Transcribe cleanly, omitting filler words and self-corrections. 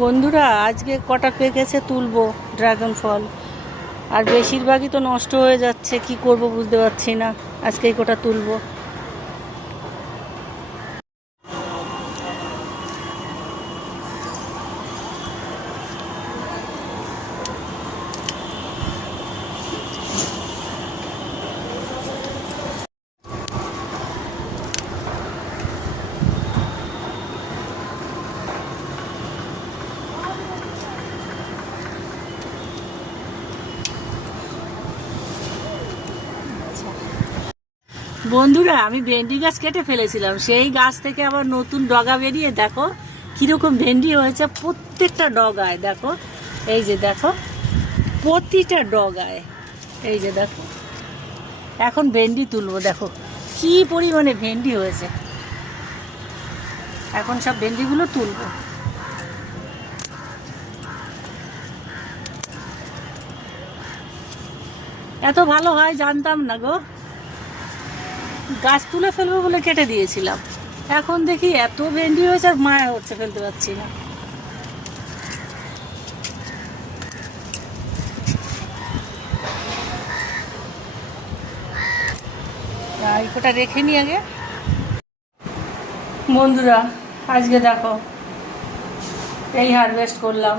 বন্ধুরা আজকে কটা পেকেছে তুলবো ড্রাগন ফল, আর বেশিরভাগই তো নষ্ট হয়ে যাচ্ছে। কি করব বুঝতে পারছি না। আজকে এই কটা তুলবো। বন্ধুরা আমি ভেন্ডি গাছ কেটে ফেলেছিলাম, সেই গাছ থেকে আবার নতুন ডগা বেরিয়ে দেখো কিরকম ভেন্ডি হয়েছে। প্রত্যেকটা ডগায় দেখো, এই যে দেখো প্রতিটা ডগায়, এই যে দেখো। এখন ভেন্ডি তুলবো, দেখো কি পরিমাণে ভেন্ডি হয়েছে। এখন সব ভেন্ডিগুলো তুলবো। এত ভালো হয় জানতাম না গো। গাছ তুলে ফেলবো বলে কেটে দিয়েছিলাম, এখন দেখি এত ভেন্ডি হয়েছে আর মায়া হচ্ছে, ফেলতে পারছি না। এই কটা রেখে নি আগে। বন্ধুরা আজকে দেখো এই হারভেস্ট করলাম।